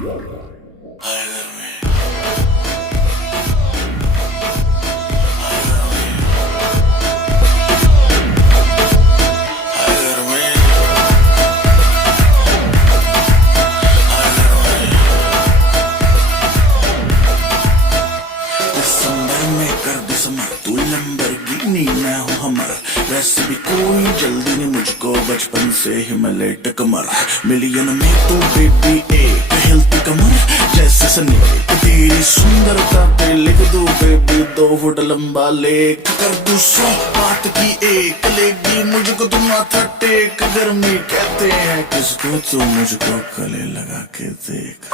हाय गर्मी तू लंबरगिनी मैं हूँ हमर वैसे भी कोई जल्दी नहीं मुझको बचपन से ही मैं लेट कमर मिलियन में तू बेबी एक हिलती कमर जैसे स्नेक तेरी सुंदरता पे लिख दूं बेबी 2 फुट लंबा लेख कर दूं 100 बात की एक लेगी मुझको तुम माथा टेक गर्मी कहते हैं किसको तू मुझको गले लगा के देख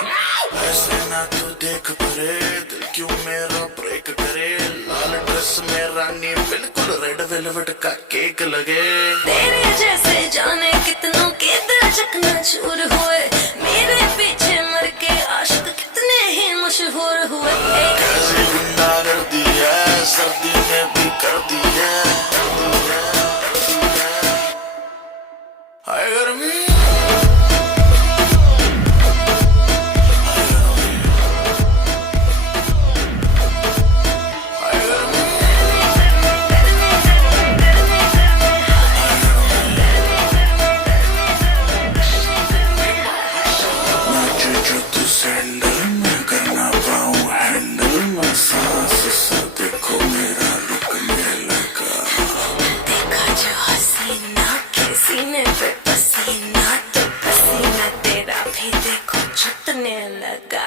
ऐसे ना तू देख परे दिल क्यों मेरा ब्रेक करे लाल ड्रेस में रानी बिल्कुल रेड वेलवेट का केक लगे तेरे जैसे जाने कितनों के दिल चकनाचूर हुए मेरे पीछे मर के आशिक कितने ही मशहूर हुए कैसी गुंडागर्दी है सर्दी में भी कर दी है हाय गर्मी सीने पे पसीना तो पसीना तेरा भी देखो छुटने लगा